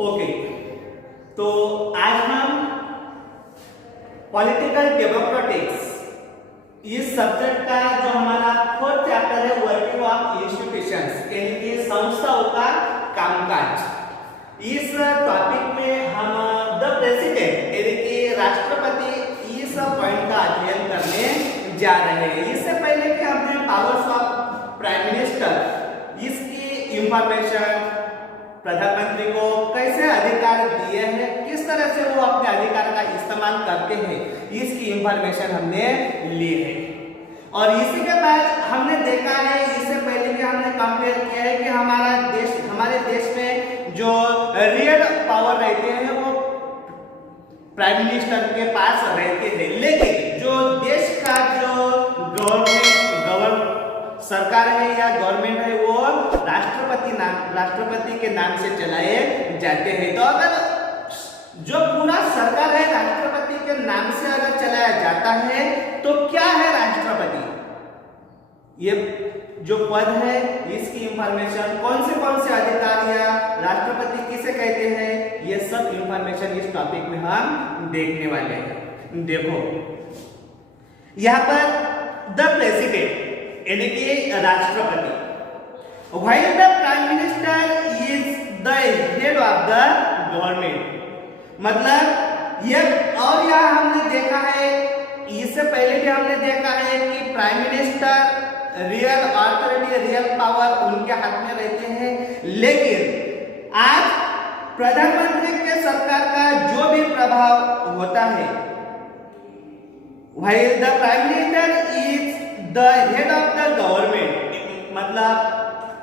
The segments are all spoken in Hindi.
ओके, तो आज हम पॉलिटिकल डेमोक्रेटिक्स इस सब्जेक्ट का जो हमारा फोर्थ चैप्टर है वर्किंग ऑफ इंस्टीट्यूशंस यानी कि संस्थाओं का कामकाज, इस टॉपिक में हम द प्रेसिडेंट यानी कि राष्ट्रपति इस पॉइंट का अध्ययन करने जा रहे हैं। इससे पहले कि हमने पावर्स ऑफ प्राइम मिनिस्टर इसकी इंफॉर्मेशन, प्रधानमंत्री को कैसे अधिकार दिए हैं, किस तरह से वो अपने अधिकार का इस्तेमाल करते हैं, इसकी इंफॉर्मेशन हमने ली है। और इसी के बाद हमने देखा है, इससे पहले भी हमने कंपेयर किया है कि हमारे देश में जो रियल पावर रहते हैं वो प्राइम मिनिस्टर के पास रहते हैं, लेकिन जो देश का जो सरकार है या गवर्नमेंट है वो राष्ट्रपति के नाम से चलाए जाते हैं। तो अगर जो पूरा सरकार है राष्ट्रपति के नाम से अगर चलाया जाता है तो क्या है राष्ट्रपति, ये जो पद है इसकी इंफॉर्मेशन, कौन से अधिकार या राष्ट्रपति किसे कहते हैं, ये सब इंफॉर्मेशन इस टॉपिक में हम देखने वाले हैं। देखो यहाँ पर द प्रेसिडेंट यानी कि राष्ट्रपति, while the prime minister is the head of the government, मतलब ये, और यहाँ हमने देखा है, इससे पहले भी हमने देखा है कि prime minister real authority, real power उनके हाथ में रहते हैं, लेकिन आज प्रधानमंत्री के सरकार का जो भी प्रभाव होता है, while the prime minister is the head of the government, मतलब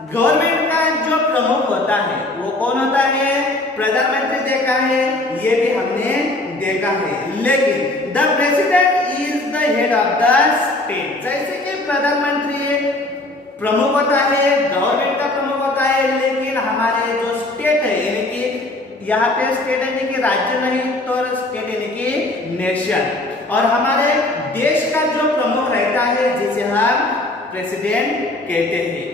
गवर्नमेंट का जो प्रमुख होता है वो कौन होता है, प्रधानमंत्री देखा है, ये भी हमने देखा है। लेकिन the president is the head of the state, जैसे कि प्रधानमंत्री प्रमुख होता है, गवर्नमेंट का प्रमुख होता है, लेकिन हमारे जो स्टेट है यानी कि यहाँ पे स्टेट यानी कि राज्य नहीं, तो स्टेट यानी कि नेशन, और हमारे देश का जो प्रमुख रहता है जिसे हम प्रेसिडेंट कहते हैं,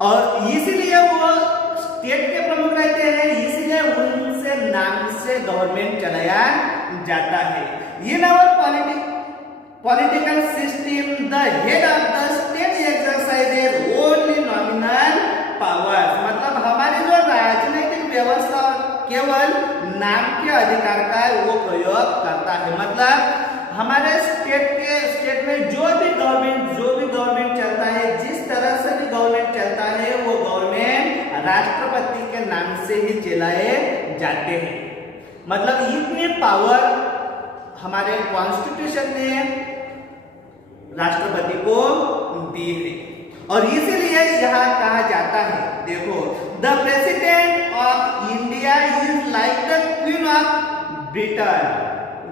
और इसीलिए वो स्टेट के प्रमुख रहते हैं, इसलिए उनसे नाम से गवर्नमेंट चलाया जाता है। In our political system the head of the state exercises only nominal powers, मतलब हमारी जो राजनीतिक व्यवस्था केवल नाम के अधिकार का वो प्रयोग करता है। मतलब हमारे स्टेट में जो भी गवर्नमेंट चलता है, जिस तरह से भी गवर्नमेंट चलता है, वो गवर्नमेंट राष्ट्रपति के नाम से ही चलाए जाते हैं। मतलब इतनी पावर हमारे कॉन्स्टिट्यूशन ने राष्ट्रपति को दी है, और इसीलिए यहाँ कहा जाता है, देखो the president of India is like the queen of Britain.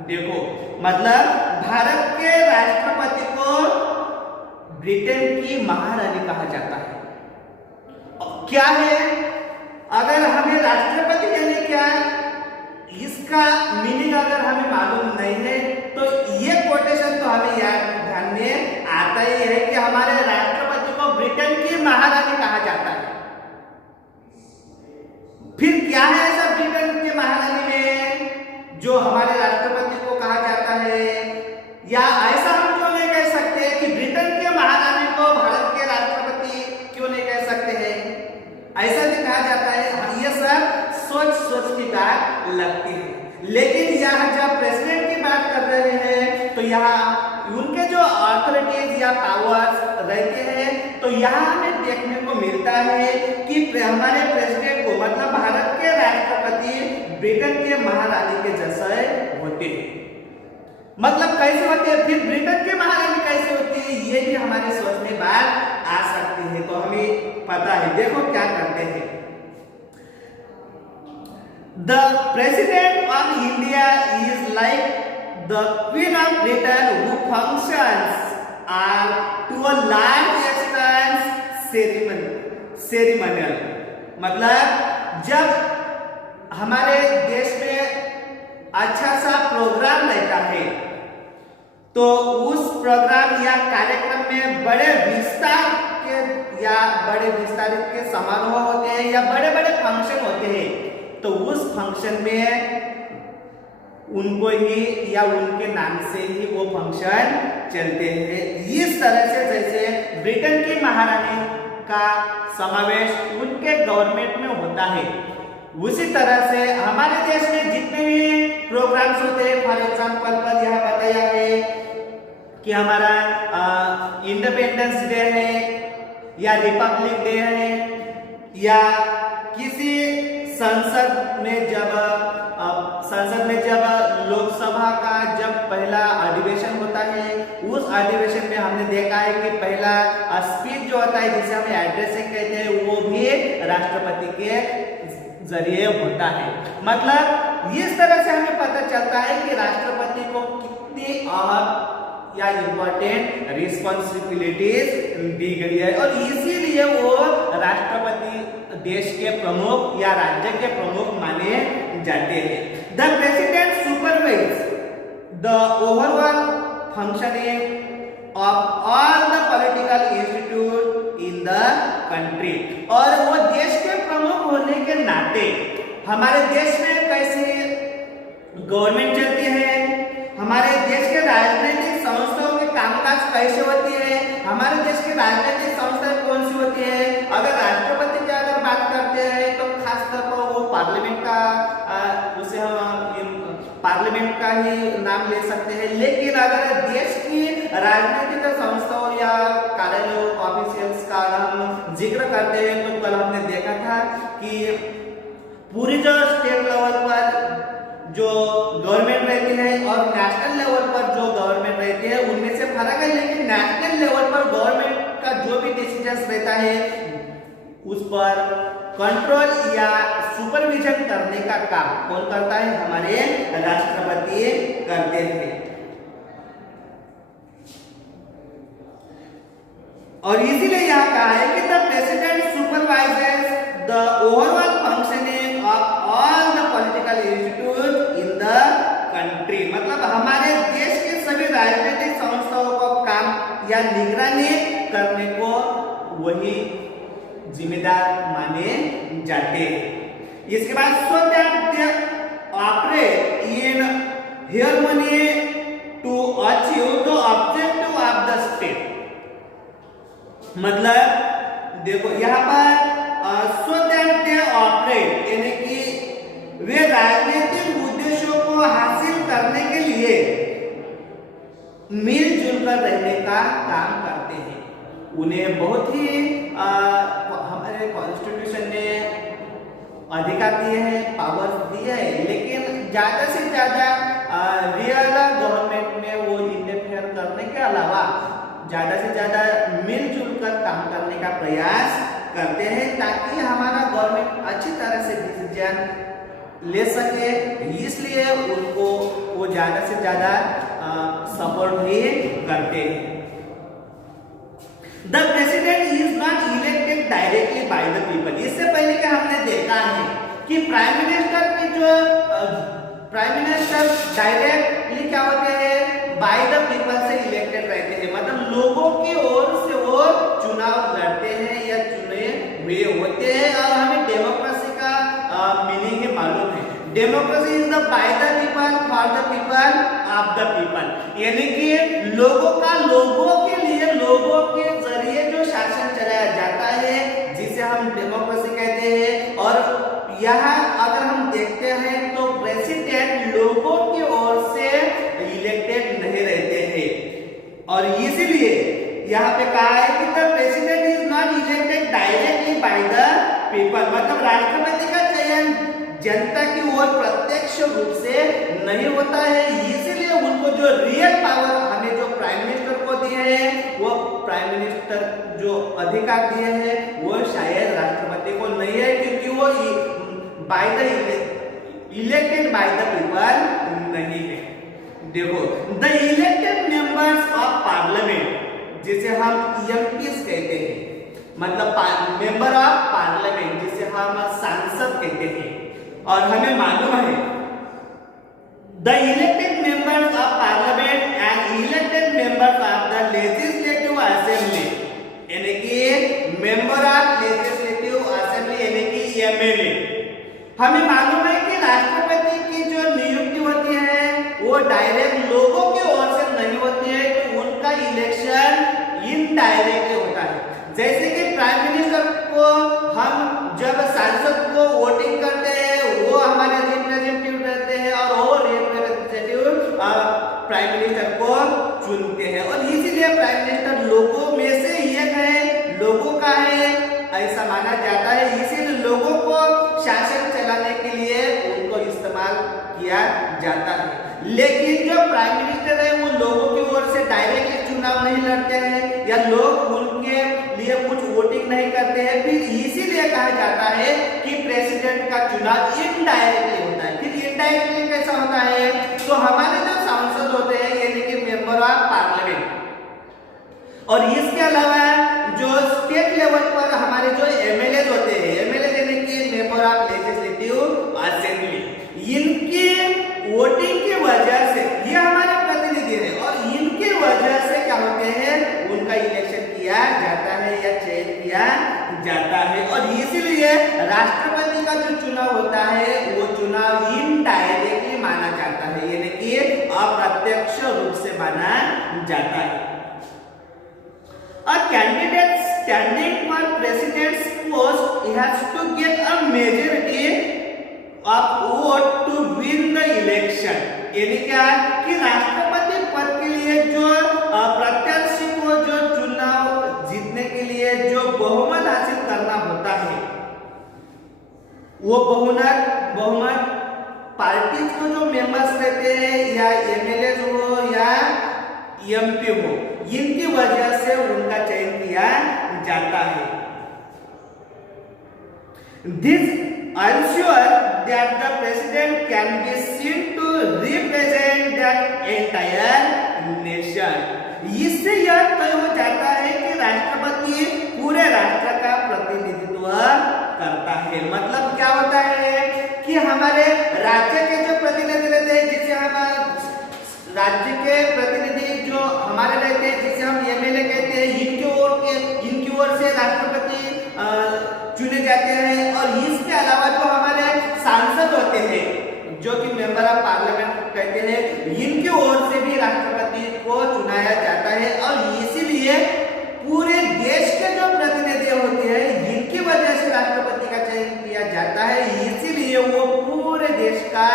देखो मतलब भारत के राष्ट्रपति को ब्रिटेन की महारानी कहा जाता है। क्या है, अगर हमें राष्ट्रपति यानी क्या इसका मीनिंग अगर हमें मालूम नहीं है तो ये कोटेशन तो हमें ध्यान में आता ही है कि हमारे राष्ट्रपति को ब्रिटेन की महारानी कहा जाता है। फिर क्या है ऐसा ब्रिटेन के महारानी में जो हमारे राष्ट्रपति को कहा जाता है, या ऐसा हम क्यों नहीं कह सकते कि ब्रिटेन के महारानी को भारत के राष्ट्रपति क्यों नहीं कह सकते हैं, ऐसा भी कहा जाता है। ये सब सोच की बात लगती है, लेकिन यहाँ जब प्रेसिडेंट की बात कर रहे हैं तो यहाँ उनके जो अथॉरिटीज या पावर्स रहते हैं, तो यहाँ हमें देखने को मिलता है कि हमारे प्रेसिडेंट को, मतलब भारत के राष्ट्रपति ब्रिटेन के महारानी के जैसे होते हैं। मतलब कैसे होते हैं, फिर ब्रिटेन के महारानी कैसे होती है, ये भी हमारे सोच में बात आ सकती है। तो हमें पता है, देखो क्या करते हैं, the president of India is like the queen of Britain who functions are to a large extent ceremonial. मतलब जब हमारे देश में अच्छा सा प्रोग्राम रहता है तो उस प्रोग्राम या कार्यक्रम में बड़े विस्तार के या बड़े विस्तारित के समारोह होते हैं या बड़े बड़े फंक्शन होते हैं, तो उस फंक्शन में उनको ही या उनके नाम से ही वो फंक्शन चलते हैं। इस तरह से जैसे ब्रिटेन की महारानी का समावेश उनके गवर्नमेंट में होता है, उसी तरह से हमारे देश में जितने भी प्रोग्राम्स होते हैं, फॉर एग्जाम्पल पर यह बताया है कि हमारा इंडिपेंडेंस डे है या रिपब्लिक डे है, या किसी संसद में जब लोकसभा का जब पहला अधिवेशन होता है, उस अधिवेशन में हमने देखा है कि पहला स्पीच जो होता है जिसे हम एड्रेसिंग कहते हैं, वो भी राष्ट्रपति के जरिए होता है। मतलब इस तरह से हमें पता चलता है कि राष्ट्रपति को कितनी अहम या इम्पोर्टेंट रिस्पॉन्सिबिलिटीज दी गई है, और इसीलिए वो राष्ट्रपति देश के प्रमुख या राज्य के प्रमुख माने जाते हैं। The president supervise the overall functioning of all the political institute in the country, और वो देश के प्रमुख होने के नाते हमारे देश में कैसे गवर्नमेंट चलती है, हमारे देश के राजनीतिक संस्थाओं के कामकाज कैसे होती है, हमारे देश की राजनीतिक संस्थाएं कौन सी होती है। अगर राष्ट्रपति की अगर बात करते हैं तो खासतौर पर वो पार्लियामेंट का उसे हम पार्लियामेंट का ही नाम ले सकते हैं, लेकिन अगर देश की राजनीतिक संस्थाओं या कार्यालयों ऑफिशियल्स का हम जिक्र करते हैं तो कल हमने देखा था कि पूरी जो स्टेट लेवल पर जो गवर्नमेंट रहती है और नेशनल लेवल पर जो गवर्नमेंट रहती है उनमें से फर्क है, लेकिन नेशनल लेवल पर गवर्नमेंट का जो भी डिसीजन रहता है उस पर कंट्रोल या सुपरविजन करने का काम कौन करता है, हमारे राष्ट्रपति करते हैं। और इसीलिए यह कहा है कि the president supervises the overall functioning of all the political institute in the country, मतलब हमारे देश के सभी राजनीतिक संस्थाओं को काम या निगरानी करने को वही जिम्मेदार माने जाते हैं। इसके बाद so that they operate in harmony to achieve the objective of the state, मतलब देखो यहाँ पर सो दैट दे ऑपरेट यानी कि वे राजनीतिक उद्देश्यों को हासिल करने के लिए मिलजुल कर रहने का काम करते हैं। उन्हें बहुत ही हमारे कॉन्स्टिट्यूशन ने अधिकार दिए हैं, पावर्स दिए हैं, लेकिन ज्यादा से ज्यादा रियल गवर्नमेंट में वो इंटरफेयर करने के अलावा ज्यादा से ज्यादा मिलजुल कर काम करने का प्रयास करते हैं, ताकि हमारा गवर्नमेंट अच्छी तरह से डिसीजन ले सके। इसलिए उनको वो ज्यादा से ज्यादा सपोर्ट भी करते हैं। The president is not elected directly by the people. इससे पहले कि हमने देखा है कि प्राइम मिनिस्टर डायरेक्टली क्या होते हैं, बाय द पीपल से इलेक्टेड रहते हैं, मतलब लोगों की ओर से वो चुनाव लड़ते हैं या चुने हुए होते हैं। और हमें डेमोक्रेसी का मीनिंग ही मालूम है, democracy is the by the people for the people of the people, यानी कि लोगों का लोगों के लिए लोगों के जरिए जो शासन चलाया जाता है जिसे हम डेमोक्रेसी कहते हैं। और यहाँ अगर हम देखते हैं तो प्रेसिडेंट लोगों की ओर से इलेक्टेड नहीं रहते हैं, और इसीलिए यहाँ पे कहा है कि the president is not elected directly by the people, मतलब राष्ट्रपति का चयन जनता की ओर प्रत्यक्ष रूप से नहीं होता है। इसीलिए उनको जो रियल पावर हमें जो प्राइम मिनिस्टर को दिए हैं, वो प्राइम मिनिस्टर जो अधिकार दिए हैं वो शायद राष्ट्रपति को नहीं है, क्योंकि वो by the elected by the people नहीं है। देखो the elected members of parliament जिसे हम एमपीज कहते हैं, मतलब मेंबर ऑफ पार्लियामेंट जिसे हम सांसद कहते हैं, और हमें मालूम है the elected members of parliament and elected members of the legislative assembly, यानी कि डायरेक्ट लोगों की ओर से नहीं होती है, तो उनका इलेक्शन इनडायरेक्टली होता है। जैसे कि प्राइम मिनिस्टर को हम जब सांसद को वोटिंग करते हैं, वो हमारे रिप्रेजेंटेटिव रहते हैं और वो रिप्रेजेंटेटिव प्राइम मिनिस्टर को चुनते हैं, और इसीलिए प्राइम मिनिस्टर लोगों में से एक है, लोगों का है, ऐसा माना जाता है। इसीलिए लोगों को शासन चलाने के लिए उनको इस्तेमाल किया जाता है। लेकिन जो प्राइम मिनिस्टर है वो लोगों की ओर से डायरेक्टली चुनाव नहीं लड़ते हैं, या लोग उनके लिए कुछ वोटिंग नहीं करते हैं, फिर इसीलिए कहा जाता है कि प्रेसिडेंट का चुनाव इनडायरेक्टली होता है। फिर इनडायरेक्टली कैसा होता है, तो हमारे जो सांसद होते हैं यानी कि मेंबर ऑफ पार्लियामेंट, और इसके अलावा जो स्टेट लेवल पर हमारे जो एमएलए होते हैं, एमएलए यानी कि मेंबर ऑफ लेजिस्लेटिव असेंबली, इनकी वोटिंग की वजह से ये हमारे प्रतिनिधि हैं, और इनकी वजह से क्या होते हैं, उनका इलेक्शन किया जाता है या चयन किया जाता है। और इसीलिए राष्ट्रपति का जो चुनाव होता है वो चुनाव इनडायरेक्टली माना जाता है, यानी कि अप्रत्यक्ष रूप से माना जाता है। A candidate standing for president's post has to get a majority of vote to win the election। यानी क्या कि राष्ट्रपति पद के लिए जो प्रत्याशी को जो चुनाव जीतने के लिए जो बहुमत हासिल करना होता है, वो बहुमत पार्टी को जो मेंबर्स रहते हैं, या एमएलए हो या एमपी हो, इनकी वजह से उनका चयन किया जाता है। This ensures that the president can be seen to represent that entire nation। इससे यह तय हो जाता है कि राष्ट्रपति पूरे राष्ट्र का प्रतिनिधित्व करता है। मतलब क्या होता है कि हमारे राज्य के जो प्रतिनिधि रहते हैं, जिसे हम राज्य के प्रतिनिधि जो हमारे रहते हैं, जिसे हम एमएलए कहते हैं, इनकी ओर से राष्ट्रपति चुने जाते हैं। और इसके अलावा जो हमारे सांसद होते हैं, जो कि मेंबर ऑफ पार्लियामेंट कहते हैं, इनकी ओर से भी राष्ट्रपति को चुनाया जाता है। और इसीलिए पूरे देश के जो प्रतिनिधि होते हैं, इनकी वजह से राष्ट्रपति का चयन किया जाता है। इसीलिए वो पूरे देश का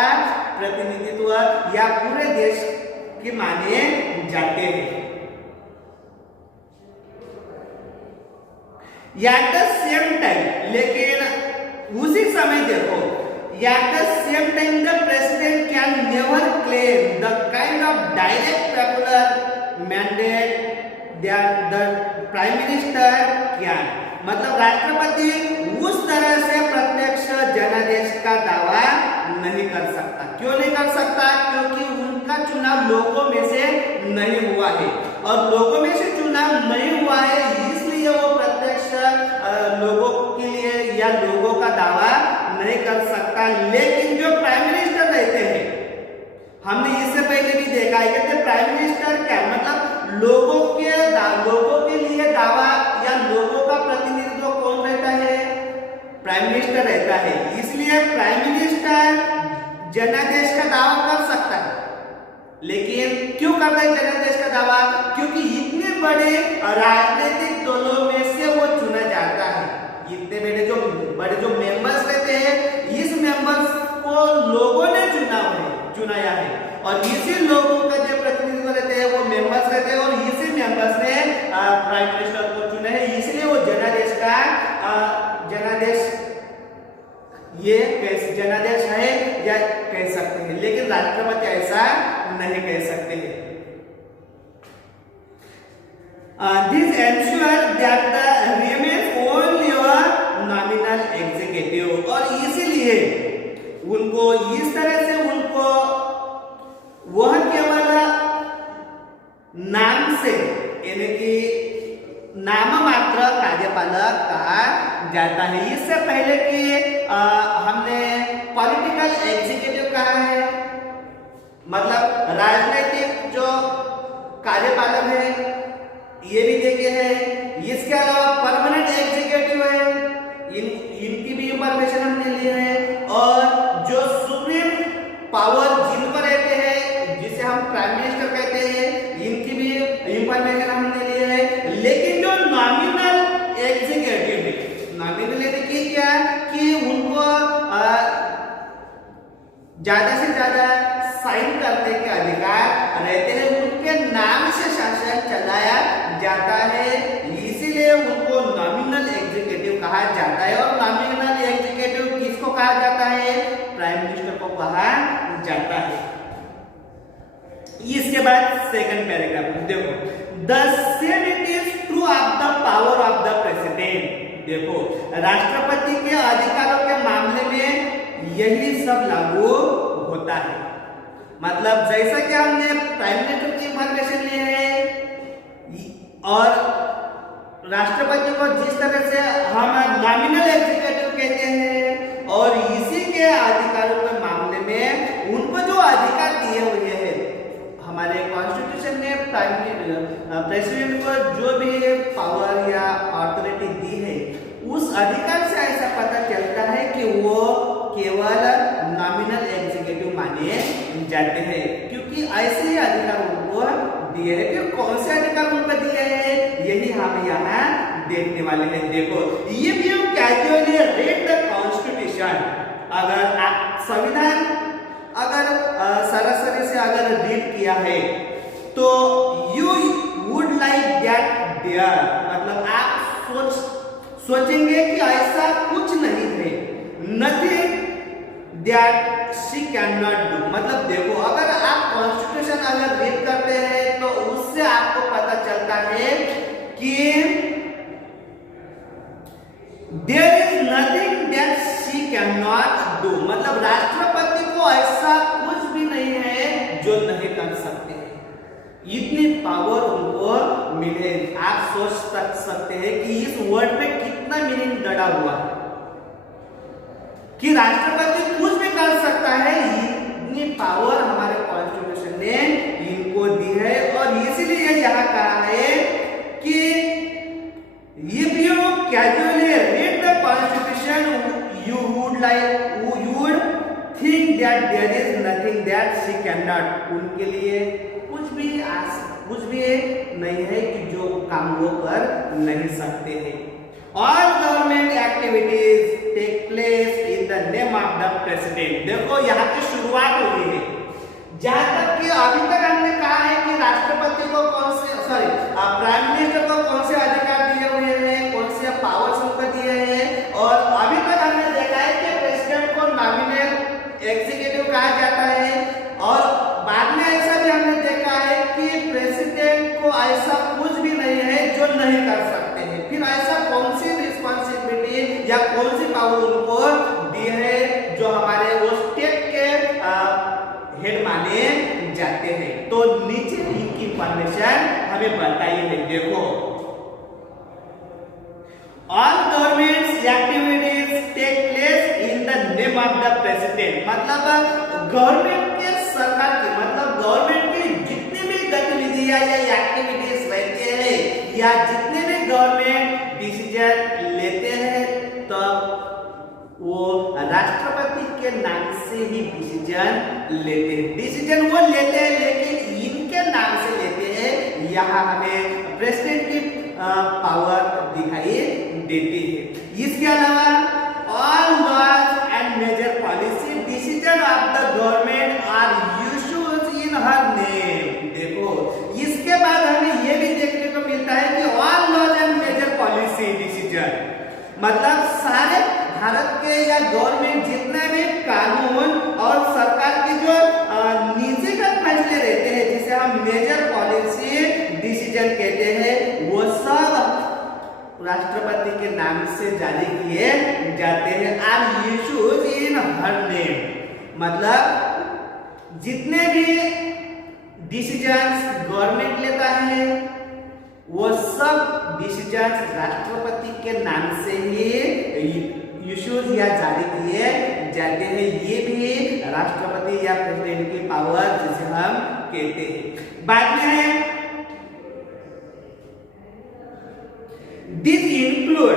प्रतिनिधित्व या पूरे देश के माने जाते हैं। एट द सेम टाइम, लेकिन उसी समय देखो, at the same time the president can never claim the kind of direct popular mandate that the prime minister can. मतलब राष्ट्रपति उस तरह से प्रत्यक्ष जनादेश का दावा नहीं कर सकता। क्यों नहीं कर सकता? क्योंकि उनका चुनाव लोगों में से नहीं हुआ है, और लोगों में से चुनाव नहीं हुआ है, इसलिए वो प्रत्यक्ष लोगों के लिए या लोगों का दावा नहीं कर सकता। लेकिन जो प्राइम मिनिस्टर रहते हैं, हमने इससे पहले भी देखा है, कहते प्राइम मिनिस्टर क्या मतलब लोगों के लिए दावा या लोगों का प्रतिनिधित्व कौन रहता है? प्राइम मिनिस्टर रहता है। इसलिए प्राइम मिनिस्टर जनादेश का दावा कर सकता है। लेकिन क्यों करता है जनादेश का दावा? क्योंकि इतने बड़े राजनीतिक दलों में से वो चुना जाता है। इतने बड़े जो मेंबर्स रहते हैं, इस मेंबर्स को लोगों ने चुनाया है, और इसी लोगों का जो प्रतिनिधित्व रहते हैं वो मेंबर्स रहते हैं, और इसी मेंबर्स ने प्राइम मिनिस्टर को चुना है। इसलिए वो जनादेश है या कह सकते हैं, लेकिन राष्ट्रपति ऐसा नहीं कह सकते हैं। This ensures that the remains only a nominal executive। और इसीलिए उनको इस तरह से उनको वह केवल नाम से यानी कि नाम मात्र कार्यपालक कहा जाता है। इससे पहले कि हमने पॉलिटिकल एग्जीक्यूटिव कहा है, मतलब राजनीतिक जो कार्यपालक है, ये भी देखे हैं। इसके अलावा परमानेंट एग्जीक्यूटिव है, इनकी भी इंफॉर्मेशन हमने ली है। और जो सुप्रीम पावर जिन पर रहते हैं, जिसे हम प्राइम मिनिस्टर कहते हैं, इनकी भी इंफॉर्मेशन हमने ली है। लेकिन जो नॉमिनल एग्जीक्यूटिव है, नॉमिनल यानी क्या कि उनको ज्यादा से ज्यादा साइन करने के अधिकार रहते हैं, उनके नाम से शासन चलाया जाता है, इसीलिए उनको नॉमिनल एग्जीक्यूटिव कहा जाता है। और नॉमिनल एग्जीक्यूटिव किसको कहा जाता है? प्राइम मिनिस्टर को कहा जाता है। इसके बाद सेकंड पैराग्राफ देखो, the same it is true of the power of the president. देखो, राष्ट्रपति के अधिकारों के मामले में यही सब लागू होता है। मतलब जैसा कि हमने प्राइम मिनिस्टर की इंफॉर्मेशन ली है और राष्ट्रपति को जिस तरह से हम नॉमिनल एग्जीक्यूटिव कहते हैं, और इसी के अधिकारों के मामले में उनको जो अधिकार दिए हुए हैं, हमारे कॉन्स्टिट्यूशन ने प्रेसिडेंट को जो भी पावर या अथॉरिटी दी है, उस अधिकार से ऐसा पता चलता है कि वो केवल नॉमिनल एग्जीक्यूटिव माने जाते हैं, क्योंकि ऐसे ही अधिकार उनको दिए हैं। फिर कौन से अधिकार उनको दिए हैं, यही हम यहाँ देखने वाले हैं। देखो, if you casually read the constitution, अगर आप संविधान अगर सरसरी से अगर रीड किया है, तो you would like that there, मतलब आप सोचेंगे कि ऐसा कुछ नहीं है, nothing that she can not do. मतलब देखो, अगर आप कॉन्स्टिट्यूशन अगर रीड करते हैं तो उससे आपको पता चलता है कि there is nothing that she can not do, मतलब राष्ट्रपति को ऐसा कुछ भी नहीं है जो नहीं कर सकते हैं। इतनी पावर उनको मिले। आप सोच सकते हैं कि इस वर्ड में कितना मीनिंग दड़ा हुआ है कि राष्ट्रपति कुछ भी कर सकता है। इतनी पावर हमारे कॉन्स्टिट्यूशन ने इनको दी है, और इसीलिए यहाँ कहा है कि if you casually read the constitution you would think that there is nothing that she can not. उनके लिए कुछ भी नहीं है कि जो काम वो कर नहीं सकते हैं। All government activities take place in the name of the president। देखो, यहाँ की शुरुआत हुई है। जहाँ तक कि अभी तक हमने कहा है कि राष्ट्रपति को प्राइम मिनिस्टर को कौन से अधिकार दिए हुए हैं, कौन से पावर्स उनको दिए हैं, और अभी तक हमने देखा है कि प्रेसिडेंट को नॉमिनल एग्जीक्यूटिव कहा जाता है, और बाद में ऐसा भी हमने देखा है कि प्रेसिडेंट को ऐसा कुछ भी नहीं है जो नहीं कर सकते हैं। फिर ऐसा कौन सी रिस्पॉन्सिबिलिटी या कौन सी पावर उनको दी है जो हमारे वो स्टेट के हेड माने जाते हैं। तो नीचे इनकी इंफॉर्मेशन हमें बताई है। देखो, all governments activities take place in the name of the president. मतलब गवर्नमेंट के सरकार की, मतलब गवर्नमेंट की जितनी भी गतिविधियां या एक्टिविटीज रहती है, या जितने भी गवर्नमेंट डिसीजन लेते हैं, तो वो राष्ट्रपति के नाम से ही डिसीजन लेते हैं। डिसीजन वो लेते हैं लेकिन इनके नाम से लेते हैं। यहाँ हमें प्रेसिडेंट की पावर दिखाई देती है। इसके अलावा all laws and major policy decision of the government are issued in her name. देखो, इसके बाद हमें ये भी देखने को मिलता है कि all laws and major policy decision, मतलब सारे भारत के या गवर्नमेंट जितने भी कानून और सरकार के जो नीतिगत फैसले रहते हैं, जिसे हम मेजर पॉलिसी डिसीजन कहते हैं, वो सब राष्ट्रपति के नाम से जारी किए जाते हैं। Are issued in her name, मतलब जितने भी डिसीजंस गवर्नमेंट लेता है, वो सब डिसीजंस राष्ट्रपति के नाम से ही इश्यूज या जारी किए जाते हैं। ये भी राष्ट्रपति या प्रेसिडेंट की पावर जिसे हम कहते हैं। बाद में है this include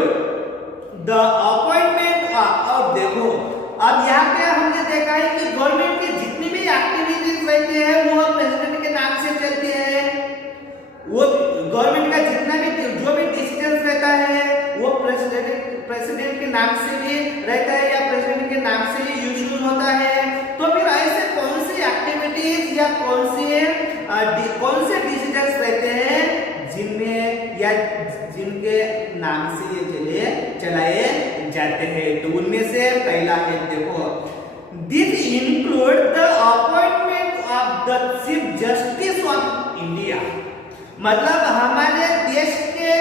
the appointment of. देखो, अब यहाँ पे हमने देखा है कि गवर्नमेंट की जितनी भी एक्टिविटीज रहती है वो प्रेसिडेंट के नाम नाम से भी रहता है या प्रेसिडेंट के नाम से भी यूज होता है। तो फिर ऐसे कौन सी एक्टिविटीज या कौन से डिसीजंस रहते हैं जिनमें या जिनके नाम से ये चलाए जाते हैं। तो उनमें से पहला है, देखो, this include the appointment of the chief justice of India. मतलब हमारे देश के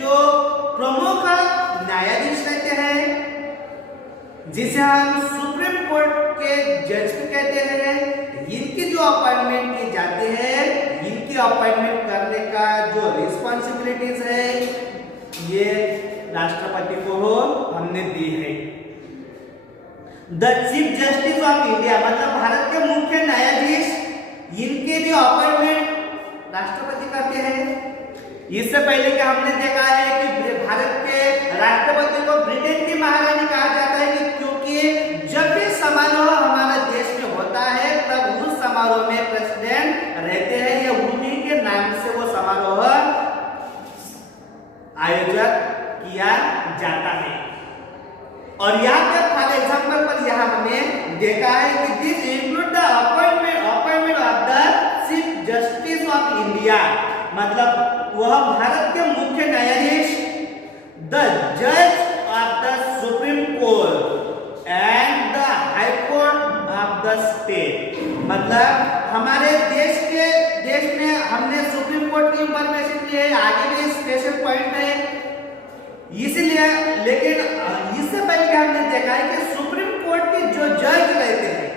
जो प्रमुख न्यायाधीश रहते हैं, जिसे हम सुप्रीम कोर्ट के जज भी कहते हैं, इनकी जो अपॉइंटमेंट की जाती है, इनकी अपॉइंटमेंट करने का जो रिस्पॉन्सिबिलिटीज है ये राष्ट्रपति को हमने दी है। The chief justice of India मतलब भारत के मुख्य न्यायाधीश, इनके भी अपॉइंटमेंट राष्ट्रपति करते हैं। इससे पहले कि हमने देखा है कि भारत के राष्ट्रपति को ब्रिटेन की महारानी कहा जाता है कि क्योंकि जब भी समारोह हमारा देश में होता है तब उस समारोह में प्रेसिडेंट रहते हैं या उन्हीं के नाम से वो समारोह आयोजित किया जाता है। और यहाँ पे फॉर एग्जाम्पल पर यहाँ हमें देखा है कि this include the appointment of the chief justice of India मतलब वह भारत के मुख्य न्यायाधीश, द जज of the supreme court and the high court of the state. मतलब हमारे देश में हमने सुप्रीम कोर्ट की इंफॉर्मेशन ली है, आगे भी स्पेशल पॉइंट है इसलिए, लेकिन इससे पहले हमने देखा है कि सुप्रीम कोर्ट के जो जज रहते हैं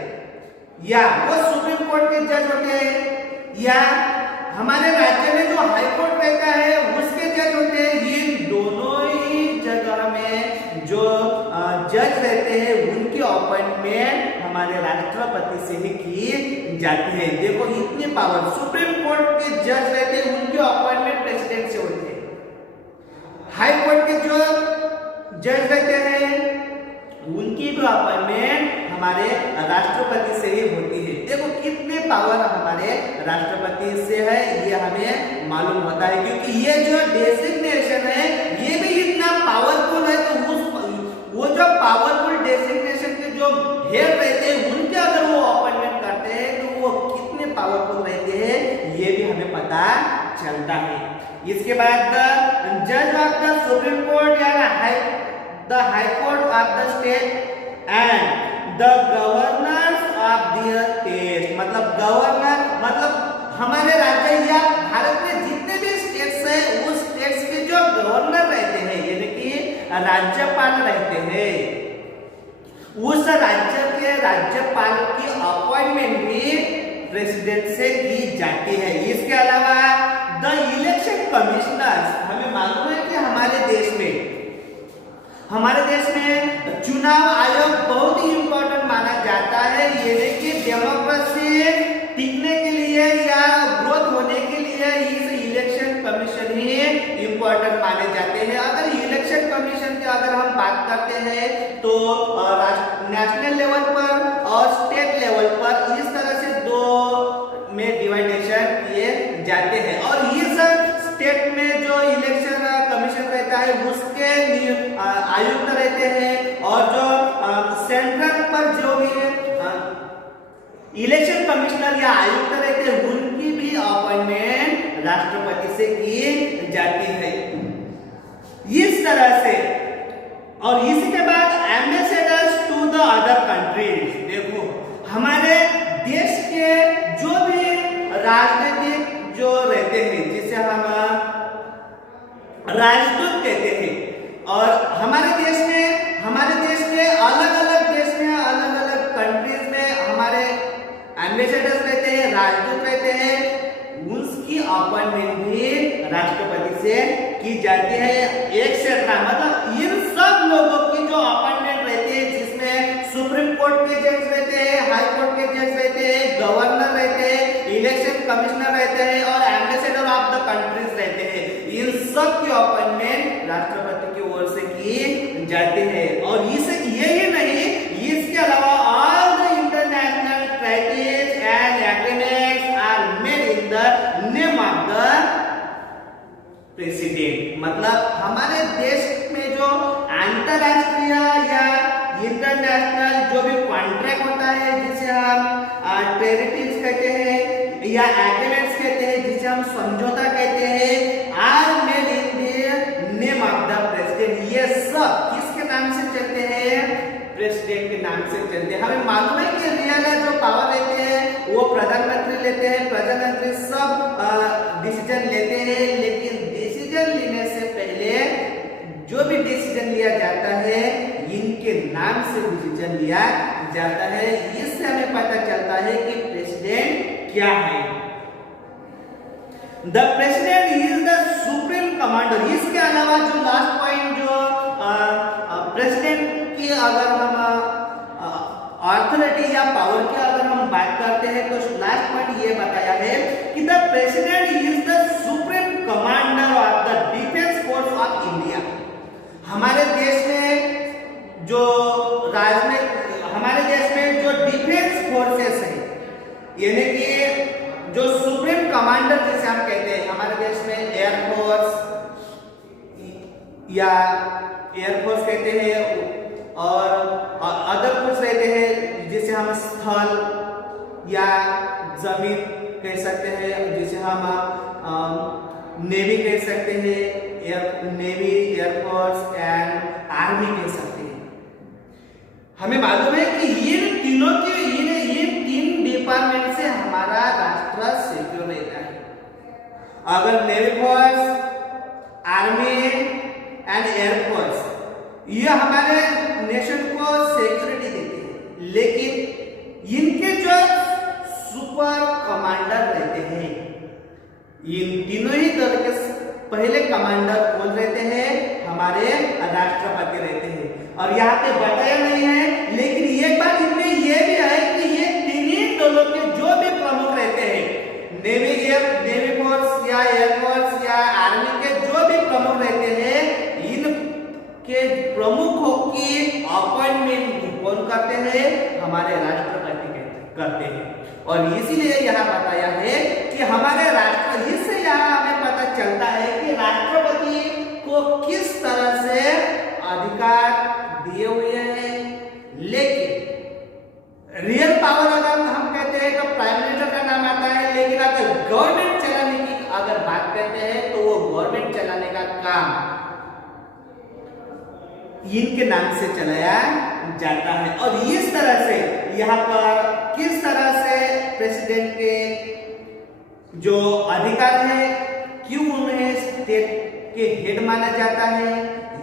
या वो सुप्रीम कोर्ट के जज होते हैं या हमारे राज्य में जो हाई कोर्ट रहता है उसके जज होते हैं, ये दोनों ही जगह में जो जज रहते हैं उनकी अपॉइंटमेंट हमारे राष्ट्रपति से ही की जाती है। देखो इतनी पावर, सुप्रीम कोर्ट के जज रहते हैं उनकी अपॉइंटमेंट प्रेसिडेंट से होती है, हाई कोर्ट के जो जज रहते हैं उनकी भी अपॉइंटमेंट हमारे राष्ट्रपति से ही होती है। देखो कितने पावर हमारे राष्ट्रपति से है ये हमें मालूम होता है, क्योंकि ये जो डेजिग्नेशन है ये भी इतना पावरफुल है। तो वो जो पावरफुल डेजिग्नेशन के जो हेड रहते हैं उनके अगर वो अपॉइंटमेंट करते हैं तो वो कितने पावरफुल रहते हैं ये भी हमें पता चलता है। इसके बाद जज ऑफ द सुप्रीम कोर्ट या the high court of the state and the governors of the state मतलब गवर्नर मतलब हमारे राज्य या भारत में जितने भी स्टेट्स हैं उस स्टेट्स के जो गवर्नर रहते हैं यानी कि राज्यपाल रहते हैं, उस राज्य के राज्यपाल की अपॉइंटमेंट भी प्रेसिडेंट से की जाती है। इसके अलावा द इलेक्शन कमिश्नर्स, हमें मालूम है कि हमारे देश में चुनाव आयोग बहुत ही इंपॉर्टेंट माना जाता है। ये देखिए डेमोक्रेसी टिकने के लिए या ग्रोथ होने के लिए इस इलेक्शन कमीशन ही इंपॉर्टेंट माने जाते हैं। अगर इलेक्शन कमीशन की अगर हम बात करते हैं तो नेशनल लेवल पर और स्टेट लेवल पर इस तरह से दो में डिवाइडेशन किए जाते हैं और इस स्टेट में जो इलेक्शन कमीशन रहता है उसके आयुक्त रहते हैं और जो सेंट्रल पर जो भी इलेक्शन कमिश्नर या आयुक्त रहते हैं उनकी भी अपॉइंटमेंट राष्ट्रपति से की जाती है। इस तरह से और इसके बाद ambassadors to the other countries, देखो हमारे देश के जो भी राजनीतिक जो रहते हैं जिसे हम राजदूत कहते हैं और हमारे देश के अलग अलग देश में अलग अलग कंट्रीज में हमारे एम्बेसडर्स रहते हैं, राजदूत रहते हैं, उसकी अपॉइंटमेंट भी राष्ट्रपति से की जाती है। एक से मतलब इन सब लोगों की जो अपॉइंटमेंट रहती है जिसमें सुप्रीम कोर्ट के जज रहते हैं, हाई कोर्ट के जज रहते हैं, गवर्नर रहते हैं, इलेक्शन कमिश्नर रहते हैं और एम्बेसडर ऑफ द कंट्रीज रहते हैं, इन सब की अपॉइंटमेंट राष्ट्रपति की ओर से की जाती है। और इसे यही नहीं, इसके अलावा all the international treaties and agreements are made in the name of the president. मतलब हमारे देश में जो अंतरराष्ट्रीय या इंटरनेशनल जो भी कॉन्ट्रैक्ट होता है जिसे हम टेरिटरीज कहते हैं या एग्रीमेंट्स कहते हैं जिसे हम समझौता कहते हैं, are made in the name of the president. ये सब किसके नाम से चलते हैं? प्रेसिडेंट के नाम से चलते हैं। हमें मालूम है कि रियल जो पावर रहते हैं वो प्रधानमंत्री लेते हैं, प्रधानमंत्री सब डिसीजन लेते हैं, लेकिन डिसीजन लेने से पहले जो भी डिसीजन लिया जाता है इनके नाम से डिसीजन लिया जाता है। इससे हमें पता चलता है कि प्रेसिडेंट क्या है। The president is the supreme commander. इसके अलावा जो लास्ट पॉइंट जो प्रेसिडेंट की अगर हम अथॉरिटी या पावर की अगर हम बात करते हैं तो लास्ट पॉइंट ये बताया है कि the president is the supreme commander of the defence force of India. हमारे देश में जो डिफेंस फोर्सेस है, यानी कि जो सुप्रीम कमांडर जैसे हम कहते हैं, हमारे देश में एयरफोर्स या एयरफोर्स कहते हैं और अदर कुछ रहते हैं जिसे हम स्थल या जमीन कह सकते हैं, जिसे हम नेवी कह सकते हैं, नेवी, एयरफोर्स एंड आर्मी कह सकते हैं। हमें मालूम है कि इन तीन डिपार्टमेंट से हमारा राष्ट्र सिक्योर रहता है। अगर navy force, army and air force ये हमारे नेशन को सिक्योरिटी देते हैं, लेकिन इनके जो सुपर कमांडर रहते हैं, इन तीनों ही दल के पहले कमांडर कौन रहते हैं? हमारे राष्ट्रपति रहते हैं। और यहाँ पे बताया नहीं है, लेकिन एक बात इनमें यह भी है कि ये तीनों दलों के जो भी प्रमुख रहते हैं, नेवी फोर्स या एयरफोर्स या आर्मी के जो भी प्रमुख रहते हैं, इनके प्रमुखों की अपॉइंटमेंट कौन करते हैं? हमारे राष्ट्रपति करते हैं। और इसीलिए यहाँ बताया है कि हमारे राष्ट्र, इससे यहाँ हमें पता चलता है कि राष्ट्रपति को किस तरह से अधिकार दिए हुए हैं। लेकिन रियल पावर अगर हम कहते हैं तो प्राइम मिनिस्टर का नाम आता है, लेकिन अगर गवर्नमेंट चलाने की अगर बात करते हैं तो वो गवर्नमेंट चलाने का काम इनके नाम से चलाया जाता है। और इस तरह से यहाँ पर किस तरह से प्रेसिडेंट के जो अधिकार है, क्यों उन्हें स्टेट के हेड माना जाता है,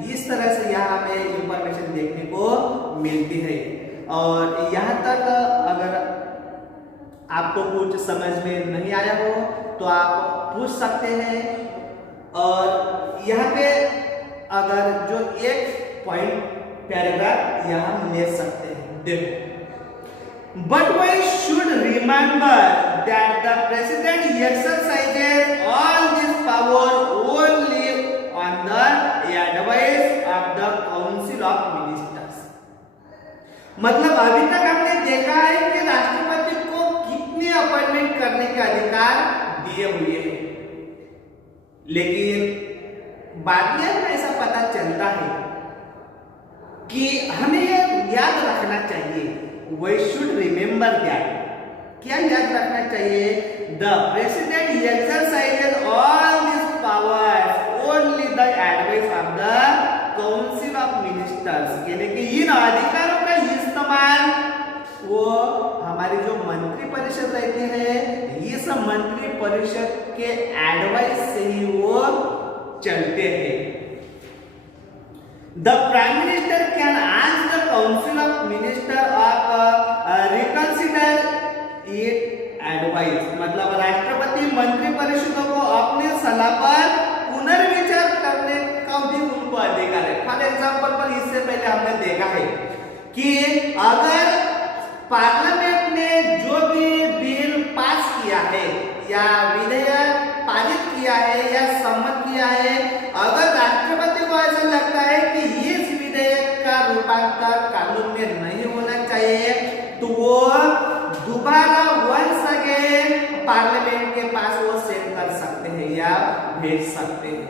इस तरह से यहाँ हमें इंफॉर्मेशन देखने को मिलती है। और यहाँ तक अगर आपको कुछ समझ में नहीं आया हो तो आप पूछ सकते हैं। और यहाँ पे अगर जो एक पॉइंट पैराग्राफ यहाँ हम ले सकते हैं, देखो, but we should remember that the president exercises all this power only on the advice of the council of ministers। मतलब अभी तक हमने देखा है कि राष्ट्रपति को कितने अपॉइंटमेंट करने के अधिकार दिए हुए हैं, लेकिन बाद में हमें ऐसा पता चलता है कि हमें यह याद रखना चाहिए, we should remember that। क्या याद रखना चाहिए? The president exercises all these powers only the advice of the council of ministers। यानी कि इन अधिकारों का इस्तेमाल वो हमारी जो मंत्री परिषद रहती है, इस मंत्री परिषद के एडवाइस से ही वो चलते हैं। The Prime Minister can ask the Council of Ministers of reconsider its advice। मतलब राष्ट्रपति मंत्री परिषदों को अपने सलाह पर पुनर्विचार करने का भी उनको अधिकार है। फॉर एग्जाम्पल पर इससे पहले हमने देखा है कि अगर पार्लियामेंट ने जो भी बिल पास किया है या विधेयक पारित किया है या सम्मत किया है, अगर राष्ट्रपति को ऐसा लगता है कि इस विधेयक का रूपांतर कानून में नहीं होना चाहिए, तो वो दोबारा वंस अगेन पार्लियामेंट के पास वो सेंड कर सकते हैं या भेज सकते हैं।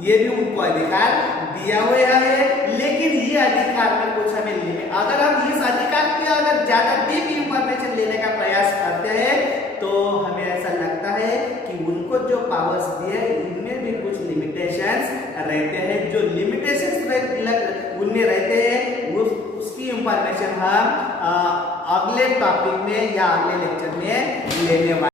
ये भी उनको अधिकार दिया हुआ है। लेकिन ये अधिकार में कुछ हमें लिमिट, अगर हम इस अधिकार की अगर ज्यादा डीप इंफॉर्मेशन लेने का प्रयास करते हैं तो हमें ऐसा लगता है कि उनको जो पावर्स दिए इनमें भी कुछ लिमिटेशंस रहते हैं। जो लिमिटेशंस उनमें रहते हैं उसकी इंफॉर्मेशन हम अगले टॉपिक में या अगले लेक्चर में लेने वाले